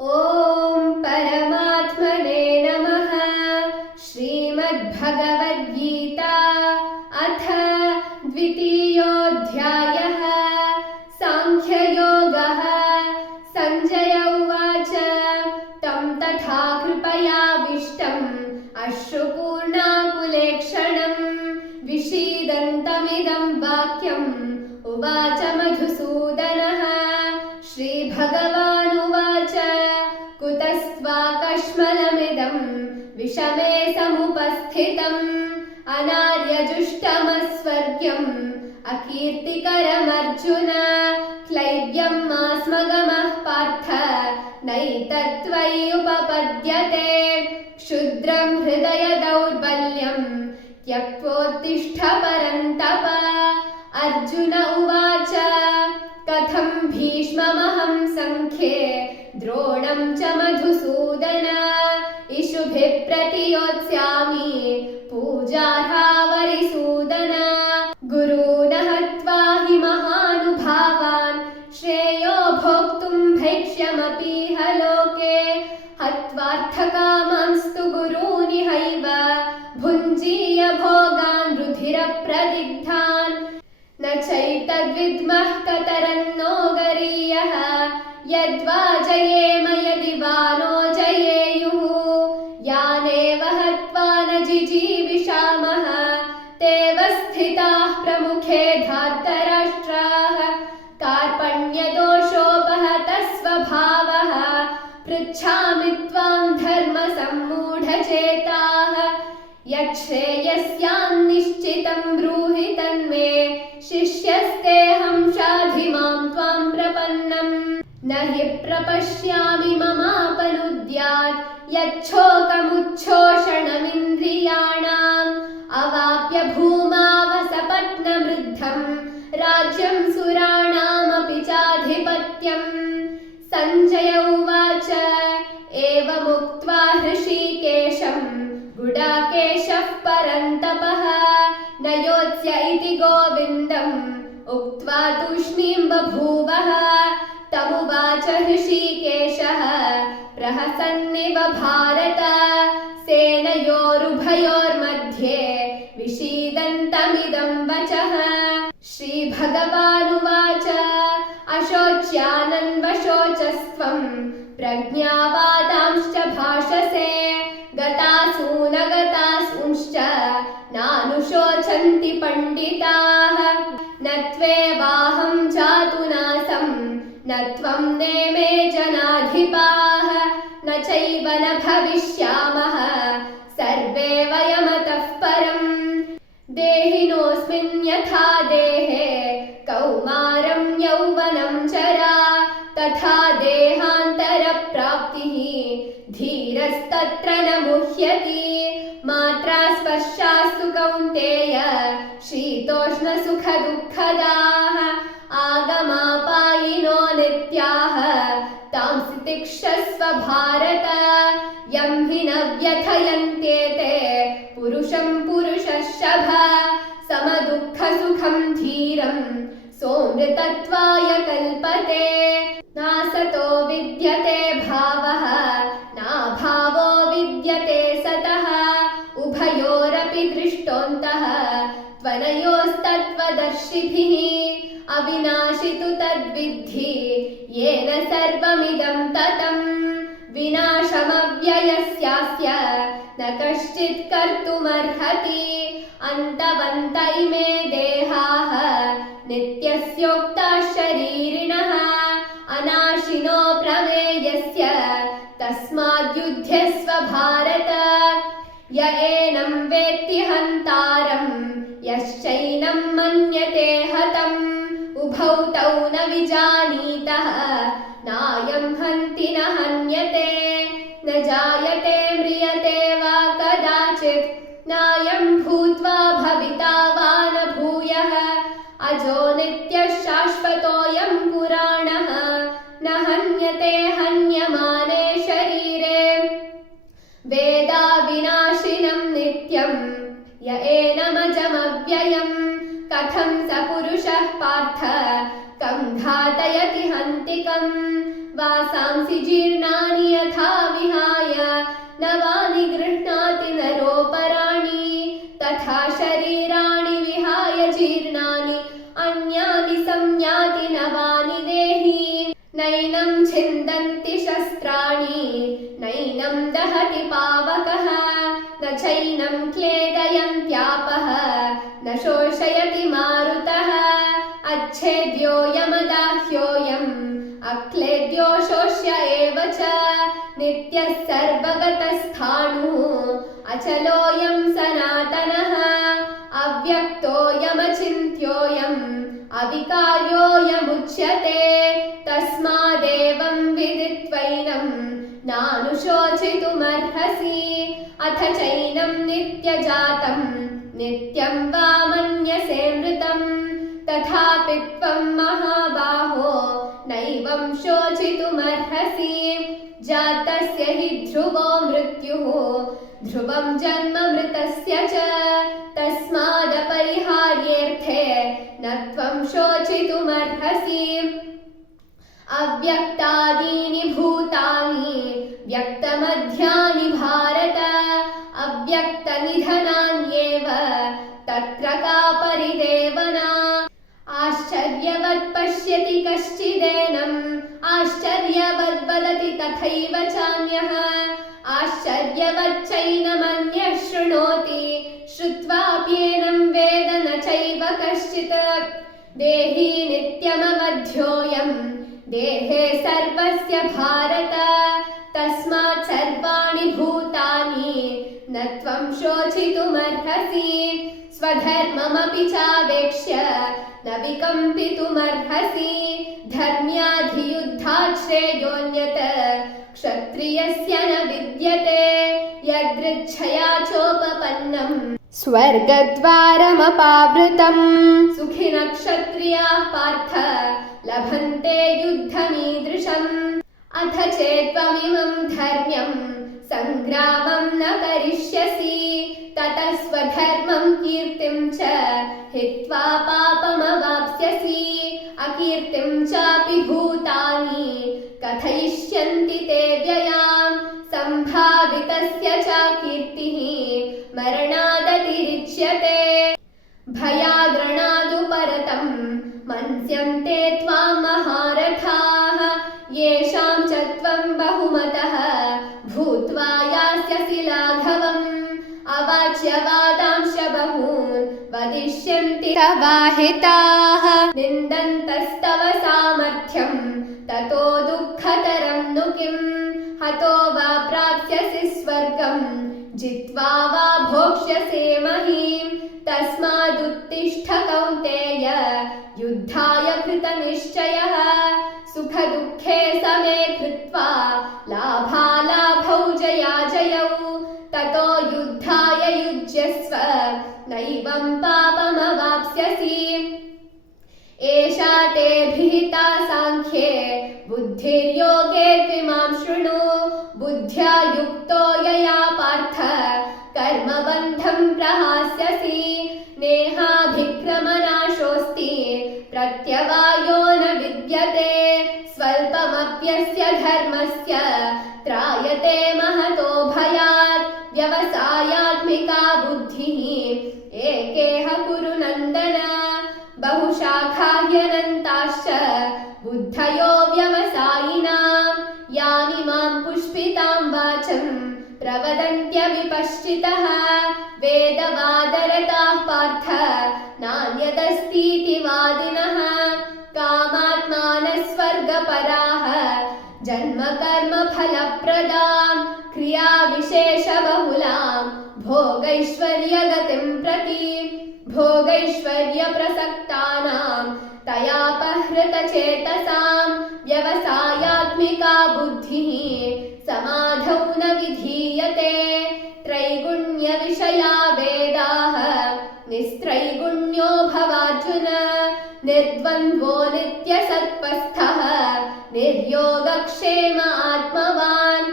ॐ परमात्मने नमः। श्रीमद्भगवद्गीता अथ द्वितीयोऽध्यायः। सांख्ययोगः। सञ्जय उवाच तं तथा कृपयाविष्टम् अश्रुपूर्णाकुलेक्षणम् विषीदन्तमिदं वाक्यम् उवाच मधुसूदनः। श्रीभगवानुवाच कुतस्त्वाकश्मलमिदं विषमे समुपस्थितम् अनार्यजुष्टमस्वर्ग्यम् अकीर्तिकरमर्जुन। क्लैब्यम् आस्मगमः पार्थ नैतत्त्वयि उपपद्यते। क्षुद्रं हृदय दौर्बल्यम् त्यक्त्वोत्तिष्ठ परन्तप। अर्जुन उवाच कथं भीष्ममहं सङ्ख्ये द्रोणं च मधुसूदन। इषुभिः प्रतियोत्स्यामि पूजार्हा वरिसूदन। गुरून् हत्वा हि महानुभावान् श्रेयो भोक्तुं भैक्ष्यमपीह लोके। हत्वार्थकामांस्तु गुरूनिहैव भुञ्जीय भोगान् रुधिरप्रदिग्धान्। न चैतद्विद्मः कतरन्नो गरीयः यद्वा जयेम यदि वा नो जयेयुः। यानेव हत्वा न जिजीविषामः तेव स्थिताः प्रमुखे धार्तराष्ट्राः। कार्पण्यदोषोपहतः स्वभावः पृच्छामि त्वां धर्मसम्मूढचेताः। यच्छ्रेयस्यान्निश्चितं ब्रूहि तन्मे शिष्यस्तेऽहं शाधि मां त्वां प्रपन्नम्। न हि प्रपश्यामि ममापनुद्यात् यच्छोकमुच्छोषणमिन्द्रियाणाम्। अवाप्य भूमावसपत्नवृद्धं राज्यं सुराणामपि चाधिपत्यम्। सञ्जय उवाच एवमुक्त्वा हृषीकेशं गुडाकेशः परन्तपः न योत्स्य इति गोविन्दम् उक्त्वा तूष्णीं बभूवः। तमुवाच हृषीकेशः प्रहसन्निव भारत सेनयोरुभयोर्मध्ये विषीदन्तमिदं वचः। श्रीभगवानुवाच अशोच्यानन्वशोचस्त्वं प्रज्ञावादांश्च भाषसे। गतासूनगतासूंश्च नानुशोचन्ति पण्डिताः। न त्वेवाहं जातुनासं न त्वं नेमे जनाधिपाः। न चैव न भविष्यामः सर्वे वयमतः परम्। देहिनोऽस्मिन् यथा देहे कौमारं यौवनं जरा तथा देहान्तरप्राप्तिः धीरस्तत्र न मुह्यति। मात्रा स्पर्शास्तु कौन्तेय शीतोष्णसुखदुःखदाः आगमापायिनो नित्याः तांसि तिक्षस्व भारत। यं हि न व्यथयन्त्येते पुरुषं पुरुषर्षभ समदुःखसुखं धीरं सोऽमृतत्वाय कल्पते। नासतो विद्यते भावः नाभावो विद्यते सतः। उभयोरपि दृष्टोऽन्तः त्वनयोस्तत्त्वदर्शिभिः। अविनाशि तु तद्विद्धि येन सर्वमिदं ततम्। विनाशमव्ययस्यास्य न कश्चित् कर्तुमर्हति। अन्तवन्त इमे देहाः नित्यस्योक्ताः शरीरिणः। अनाशिनो प्रमेयस्य तस्माद्युध्यस्व भारत। य एनं वेत्ति हन्तारं यश्चैनं मन्यते हतम्। उभौ तौ न विजानीतः नायं हन्ति न हन्यते। न जायते म्रियते वा कदाचित् नायं भूत्वा भविता वा न भूयः। अजो नित्यः शाश्वतोऽयं पुराणः न हन्यते हन्यमाने शरीरे। वेदा विनाशिनं नित्यं य एनमजमव्ययम्। कथं स पुरुषः पार्थ कं घातयति हन्तिकम् वासांसि जीर्णानि छिन्दन्ति शस्त्राणि नैनं दहति पावकः न चैनं क्लेदयन्त्यापः न शोषयति मारुतः अच्छेद्योऽयमदाह्योऽयम् अक्लेद्यो शोष्य एव च नित्यः सर्वगतस्थाणुः अचलोऽयं सनातनः अव्यक्तोऽयमचिन्त्योऽयम् अविकार्योऽयमुच्यते तस्मादेवं विदित्वैनं नानुशोचितुमर्हसि अथ चैनं नित्यजातं नित्यं वा मन्यसे मृतं तथापि त्वं महाबाहो नैवं शोचितुमर्हसि जातस्य हि ध्रुवो मृत्युः ध्रुवं जन्म मृतस्य च तस्मादपरिहार्येऽर्थे न त्वं शोचितुमर्हसि अव्यक्तादीनि भूतानि व्यक्तमध्यानि भारत अव्यक्तनिधनान्येव तत्र का परिदेवना आश्चर्यवत् पश्यति कश्चिदेनम् आश्चर्यवद् वदति तथैव चान्यः आश्चर्यवच्चैनमन्यः शृणोति श्रुत्वाप्येनं वेद न चैव कश्चित् देही नित्यमवध्योऽयं देहे सर्वस्य भारत तस्मात् सर्वाणि भूतानि न त्वं शोचितुमर्हसि स्वधर्ममपि चावेक्ष्य न विकम्पितुमर्हसि धर्म्याधियुद्धात् श्रेयोऽन्यत् क्षत्रियस्य न विद्यते यदृच्छया चोपपन्नं स्वर्गद्वारमपावृतम् सुखिनः क्षत्रियाः पार्थ लभन्ते युद्धमीदृशम् अथ चेत्त्वमिमं धर्म्यं सङ्ग्रामं न करिष्यसि ततः स्वधर्मं कीर्तिं च हित्वा पापमवाप्स्यसि अकीर्तिं चापि भूतानि कथयिष्यन्ति ते व्ययां सम्भावितस्य च कीर्तिः मरणादतिरिच्यते भयाद्रणादुपरतं मन्स्यन्ते त्वां महारथाः येषां च त्वं बहुमतः भूत्वा यास्यसि लाघवम् अवाच्यवादांश्च बहून् वदिष्यन्ति तवाहिताः निन्दन्तस्तव सामर्थ्यं ततो दुःखतरं नु किम् हतो वा प्राप्स्यसि स्वर्गं जित्वा वा भोक्ष्यसे महीम् तस्मादुत्तिष्ठ कौन्तेय युद्धाय कृतनिश्चयः सुखदुःखे समे कृत्वा लाभालाभौ जयाजयौ ततो युद्धाय युज्यस्व नैवं पापमवाप्स्यसि एषा ते विहिता साङ्ख्ये बुद्धिर्योगे त्विमां शृणु बुद्ध्या युक्तो यया पार्थ कर्मबन्धं प्रहास्यसि नेहाभिक्रमनाशोऽस्ति प्रत्यवायो न विद्यते स्वल्पमप्यस्य धर्मस्य त्रायते महतो भयात् व्यवसायात्मिका बुद्धिः एकेह कुरु नन्दन बहुशाखा ह्यनन्ताश्च बुद्धयो व्यवसायिनां यामिमां पुष्पितां वाचं प्रवदन्त्यविपश्चितः वेदवादरताः पार्थ नान्यदस्तीति वादिनः कामात्मानः स्वर्गपराः जन्मकर्मफलप्रदां क्रियाविशेषबहुलां भोगैश्वर्यगतिं प्रति भोगैश्वर्यप्रसक्तानां तयापहृतचेतसां व्यवसायात्मिका बुद्धिः समाधौ न विधीयते त्रैगुण्यविषया वेदाः निस्त्रैगुण्यो भवार्जुन निर्द्वन्द्वो नित्यसत्त्वस्थः निर्योगक्षेम आत्मवान्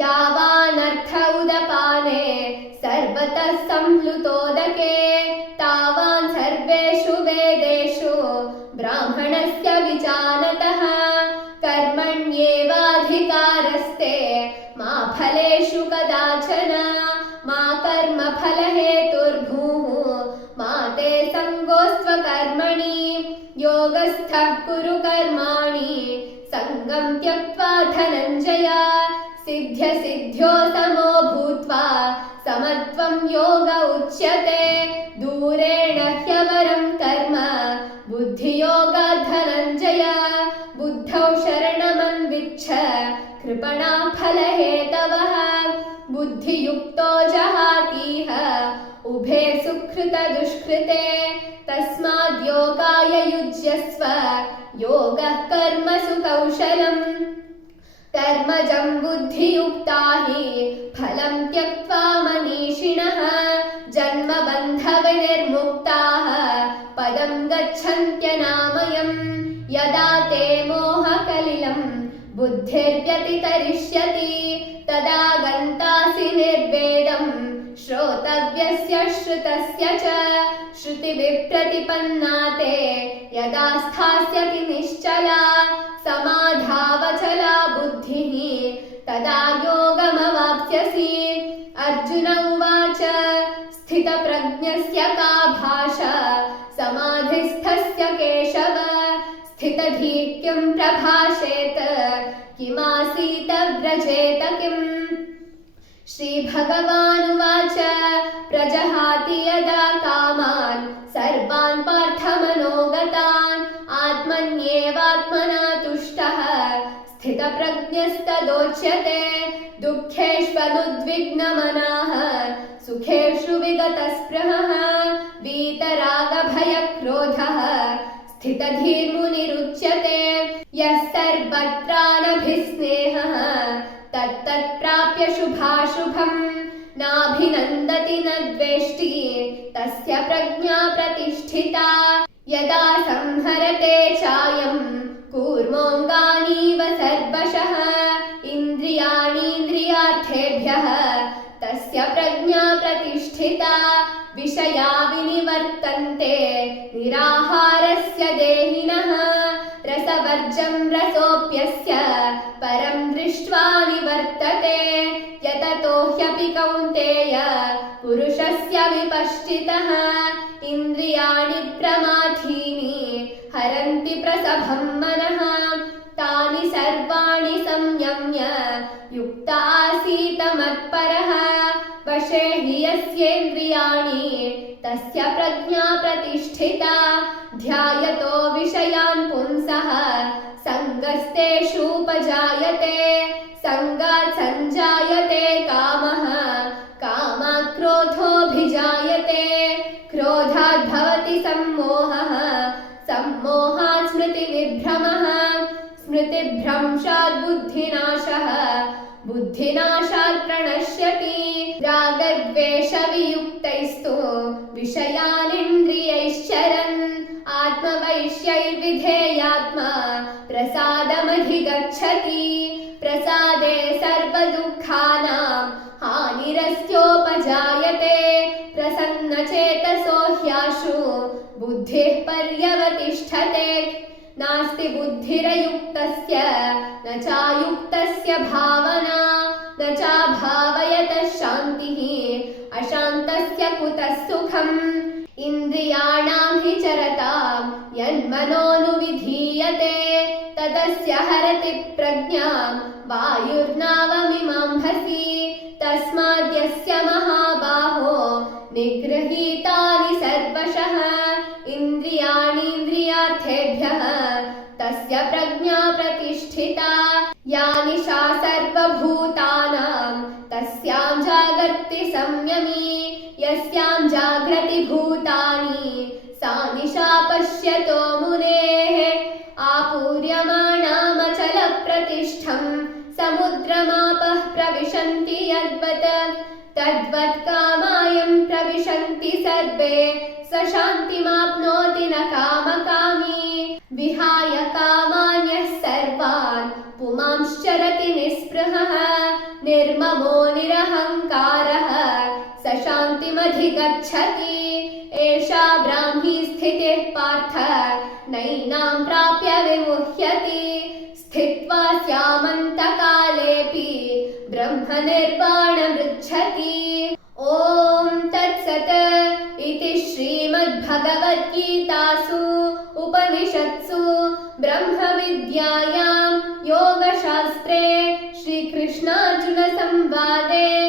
यावानर्थ उदपाने सर्वतः संप्लुतोदके तावान् सर्वेषु वेदेषु ब्राह्मणस्य विजानतः कर्मण्येवाधिकारस्ते मा फलेषु कदाचन मा कर्मफलहेतुर्भूः मा ते सङ्गोऽस्त्वकर्मणि योगस्थः कुरु कर्माणि सङ्गं त्यक्त्वा धनञ्जय सिद्ध्यसिद्ध्यो समो भूत्वा समत्वं योग उच्यते दूरेण ह्यवरं कर्म बुद्धियोगात् धनञ्जय बुद्धौ शरणमन्विच्छ कृपणा फलहेतवः बुद्धियुक्तो जहातीह उभे सुकृतदुष्कृते तस्माद् योगाय युज्यस्व योगः कर्मसु कौशलम् कर्मजं बुद्धियुक्ता हि फलं त्यक्त्वा मनीषिणः जन्मबन्धविनिर्मुक्ताः पदं गच्छन्त्यनामयम् यदा ते मोहकलिलं बुद्धिर्व्यतितरिष्यति तदा गन्तासि निर्वेदं श्रोतव्यस्य श्रुतस्य च श्रुतिविप्रतिपन्ना ते यदा स्थास्यति निश्चला समाधावचला बुद्धिः तदा योगमवाप्स्यसि अर्जुन उवाच स्थितप्रज्ञस्य का भाषा समाधिस्थस्य केशव स्थितधीः किं प्रभाषेत किमासीत व्रजेत किम् श्रीभगवानुवाच प्रजहाति यदा कामान् सर्वान् पार्थमनोगतान् आत्मन्येवात्मना तुष्टः स्थितप्रज्ञस्तदोच्यते दुःखेष्वनुद्विग्नमनाः सुखेषु विगतस्पृहः वीतरागभयक्रोधः स्थितधीर्मुनिरुच्यते यः सर्वत्रानभिस्नेहः तत्तत्प्राप्य शुभाशुभम् नाभिनन्दति न द्वेष्टि तस्य प्रज्ञा प्रतिष्ठिता यदा संहरते चायं कूर्मोऽङ्गानीव सर्वशः इन्द्रियाणीन्द्रियार्थेभ्यः तस्य प्रज्ञा प्रतिष्ठिता विषया विनिवर्तन्ते निराहारस्य देहिनः रसवर्जं रसोऽप्यस्य परं दृष्ट्वा निवर्तते यततो ह्यपि कौन्तेय पुरुषस्य विपश्चितः इन्द्रियाणि प्रमाथीनि हरन्ति प्रसभं मनः तानि सर्वाणि संयम्य युक्त आसीत मत्परः वशे हि यस्येन्द्रियाणि तस्य प्रज्ञा प्रतिष्ठिता ध्यायतो विषयान् पुंसः सङ्गस्तेषूपजायते सङ्गात् सञ्जायते कामः कामात् क्रोधोऽभिजायते क्रोधात् भवति सम्मोहः सम्मोहात् स्मृतिविभ्रमः स्मृतिभ्रंशात् बुद्धिनाशः बुद्धिनाशात् प्रणश्यति रागद्वेषवियुक्तैस्तु विषयानिन्द्रियैश्चरन् आत्मवैश्यैर्विधेयात्मा प्रसादमधिगच्छति प्रसादे सर्वदुःखानां हानिरस्योपजायते प्रसन्नचेतसो ह्याशु बुद्धिः पर्यवतिष्ठते नास्ति बुद्धिरयुक्तस्य न चायुक्तस्य भावना न चाभावयतः शान्तिः अशान्तस्य कुतः सुखम् इन्द्रियाणां हि चरतां यन्मनोनुविधीयते तदस्य हरति प्रज्ञां वायुर्नावमिमाम्भसि तस्माद्यस्य महाबाहो निगृहीतानि सर्वशः इन्द्रियाणीन्द्रियार्थेभ्यः तस्य प्रज्ञा प्रतिष्ठिता या निशा सर्वभूतानां तस्यां जागर्ति संयमी यस्यां जाग्रति भूतानि सा निशा पश्यतो मुनेः आपूर्यमाणामचलप्रतिष्ठं समुद्रमापः प्रविशन्ति यद्वत् तद्वत् कामायं प्रविशन्ति सर्वे स शान्तिमाप्नोति न कामकामी विहाय कामान्यः सर्वान् पुमांश्चरति निःस्पृहः निर्ममो निरहङ्कारः स शान्तिमधिगच्छति एषा ब्राह्मी स्थितिः पार्थ नैनां प्राप्य विमुह्यति स्थित्वा स्यामन्तकालेऽपि ब्रह्मनिर्वाणमृच्छति ॐ तत्सत् इति श्रीमद्भगवद्गीतासु उपनिषत्सु ब्रह्मविद्यायां योग कृष्णार्जुनसंवादे